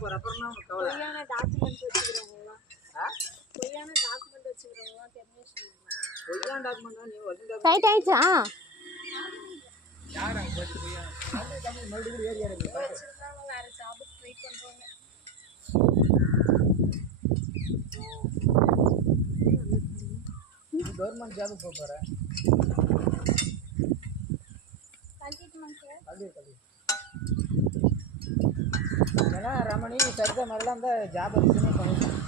போற அப்புறம் தான் கவலை. பொய்யான டாக்குமெண்ட் வச்சுக்கிறவங்களா? பொய்யான டாக்குமெண்ட் வச்சுக்கிறவங்களா டெர்மினேஷன் பண்ணலாம். பொய்யான டாக்குமெண்ட் நீ வச்சிருந்தா ரைட் ஆயிடுச்சா? யார் அங்க போய் பொய்யா அந்த கம்பெனி மறுபடியும் ஏறி இறங்கி வச்சிருந்தாங்க வேற ஜாபுக்கு ட்ரை பண்றாங்க. கவர்மெண்ட் ஜாபுக்கு போக போற ஏன்னா ரமணி சரித மாதிரிலாம் அந்த ஜாப் ரிசைன் பண்ணிட்டான்.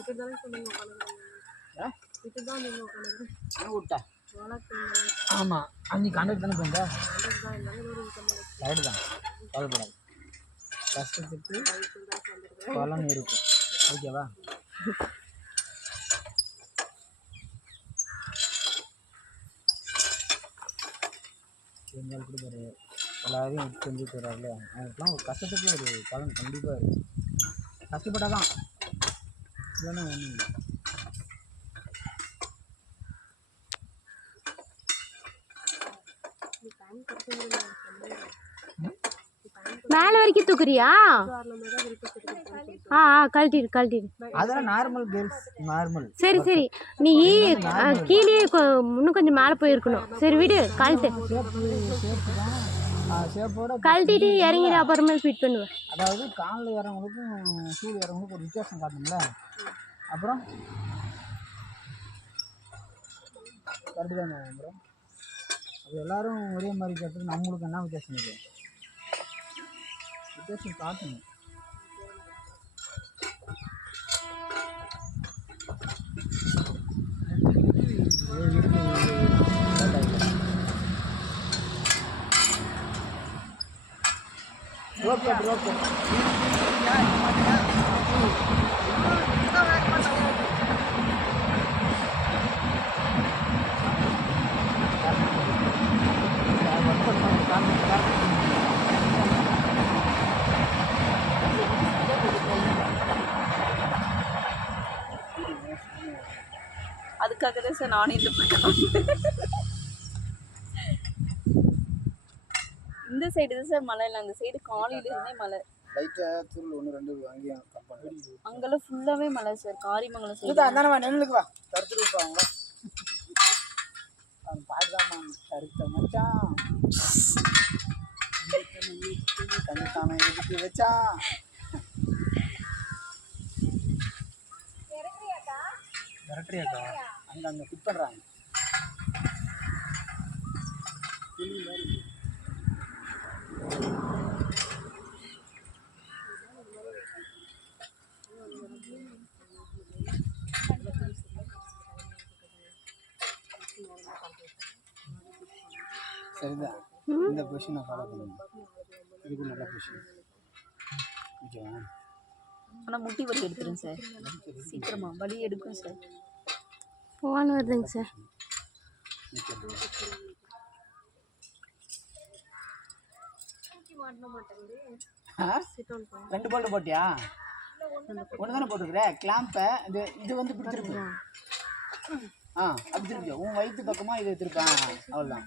இதுதான் சொன்னீங்க பண்ணுங்க. இதுதான் நீங்க பண்ணுங்க. நான் விட்டா வணக்கம். ஆமாம் அன்றைக்கி கான்டாக்ட் தானே பண்ணுறா அதுதான் எல்லாரும் ஒரு இன்கம் ரைடு தான் கவலைப்படாது. கஷ்டத்துக்கு பலன் இருக்கும். ஓகேவா? எங்கள் கூட ஒரு எல்லாரையும் விட்டு செஞ்சுட்டு வர்றாருல அவங்களுக்குலாம் ஒரு கஷ்டத்துக்கு ஒரு பலன் கண்டிப்பாக இருக்கும். கஷ்டப்பட்டால் தான் இல்லைன்னா ஒன்றும் இல்லை. மேல வரைக்கும் தூக்குறியா? கழட்டிடு. அதெல்லாம் நார்மல் கேர்ள்ஸ் நார்மல். சரி சரி, நீ கீழே இன்னும் கொஞ்சம் மேலே போயிருக்கணும். சரி விடு, கழட்டு. கழட்டிட்டு இறங்கிடு, அப்புறமேல் ஃபிட் பண்ணுவேன். அதாவது காலில் இறவங்களுக்கும் சூடு இறவங்களுக்கும் ஒரு வித்தியாசம் காட்டணும்ல. அப்புறம் கரெக்டு தானே அப்புறம் அது எல்லோரும் ஒரே மாதிரி கேட்டது நம்மளுக்கு என்ன வித்தியாசம் இருக்குது? வித்தியாசம் காட்டணும். அதுக்காக தான் சார் நானும் இந்த பக்கம் இந்த சைடு தான் சார் மழை இல்லை, அந்த சைடு காலையில இருந்தே மழை. லைட்டாக தூள் 1-2 அங்கேயும் கம்பெனி அங்கெல்லாம் ஃபுல்லாகவே மழை சார். காரிமங்கலம் சைடு அதானவா நெல்லுக்கு வா கருத்து இருப்பாங்க. அவன் பாடுதாம்மா கருத்த மச்சான் கண்ணுத்தான எதுக்கு வச்சான். கரெக்டியாக்கா அங்கே ஃபிட் பண்ணுறாங்க. சரிதான், இந்த பொசிஷனை ஃபாலோ பண்ணுங்க. இதுக்கு நல்ல பொசிஷன். ஓகேவா? ஆனால் முட்டி வலி எடுத்துருங்க சார், சீக்கிரமா வலி எடுக்கும் சார். ஃபோன் வருதுங்க சார். ரெண்டு போல்ட்டு போட்டியா? ஒன்று தானே போட்டுருக்குற கிளாம்பை. இது வந்து இப்படி திருப்பி அப்படி திருப்பியா உன் வயிற்று பக்கமாக இதை திருப்பான். அவ்வளோதான்.